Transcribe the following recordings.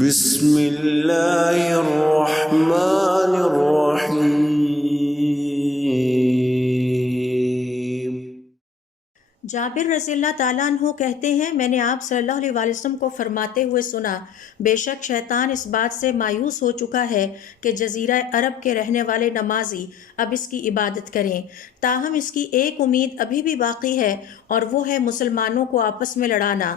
بسم اللہ الرحمن الرحیم۔ جابر رضی اللہ تعالیٰ عنہ کہتے ہیں، میں نے آپ صلی اللہ علیہ وسلم کو فرماتے ہوئے سنا، بے شک شیطان اس بات سے مایوس ہو چکا ہے کہ جزیرہ عرب کے رہنے والے نمازی اب اس کی عبادت کریں، تاہم اس کی ایک امید ابھی بھی باقی ہے اور وہ ہے مسلمانوں کو آپس میں لڑانا۔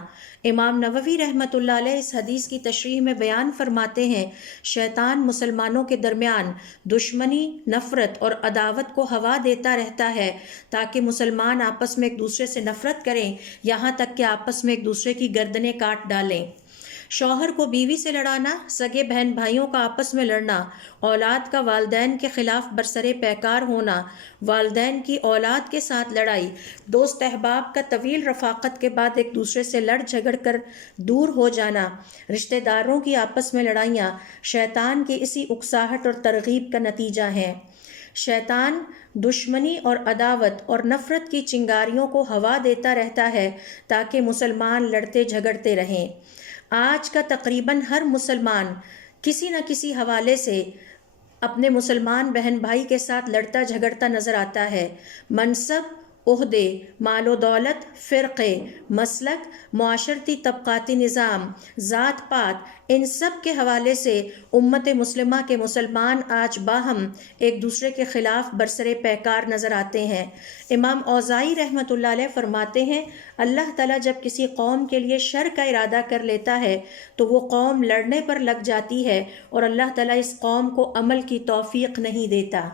امام نووی رحمۃ اللہ علیہ اس حدیث کی تشریح میں بیان فرماتے ہیں، شیطان مسلمانوں کے درمیان دشمنی، نفرت اور عداوت کو ہوا دیتا رہتا ہے تاکہ مسلمان آپس میں ایک دوسرے سے نفرت کریں، یہاں تک کہ آپس میں ایک دوسرے کی گردنیں کاٹ ڈالیں۔ شوہر کو بیوی سے لڑانا، سگے بہن بھائیوں کا آپس میں لڑنا، اولاد کا والدین کے خلاف برسر پیکار ہونا، والدین کی اولاد کے ساتھ لڑائی، دوست احباب کا طویل رفاقت کے بعد ایک دوسرے سے لڑ جھگڑ کر دور ہو جانا، رشتہ داروں کی آپس میں لڑائیاں شیطان کی اسی اکساہٹ اور ترغیب کا نتیجہ ہیں۔ شیطان دشمنی اور عداوت اور نفرت کی چنگاریوں کو ہوا دیتا رہتا ہے تاکہ مسلمان لڑتے جھگڑتے رہیں۔ آج کا تقریباً ہر مسلمان کسی نہ کسی حوالے سے اپنے مسلمان بہن بھائی کے ساتھ لڑتا جھگڑتا نظر آتا ہے۔ منصب، عہدے، مال و دولت، فرقے، مسلک، معاشرتی طبقاتی نظام، ذات پات، ان سب کے حوالے سے امت مسلمہ کے مسلمان آج باہم ایک دوسرے کے خلاف برسر پیکار نظر آتے ہیں۔ امام اوزاعی رحمۃ اللہ علیہ فرماتے ہیں، اللہ تعالیٰ جب کسی قوم کے لیے شر کا ارادہ کر لیتا ہے تو وہ قوم لڑنے پر لگ جاتی ہے اور اللہ تعالیٰ اس قوم کو عمل کی توفیق نہیں دیتا۔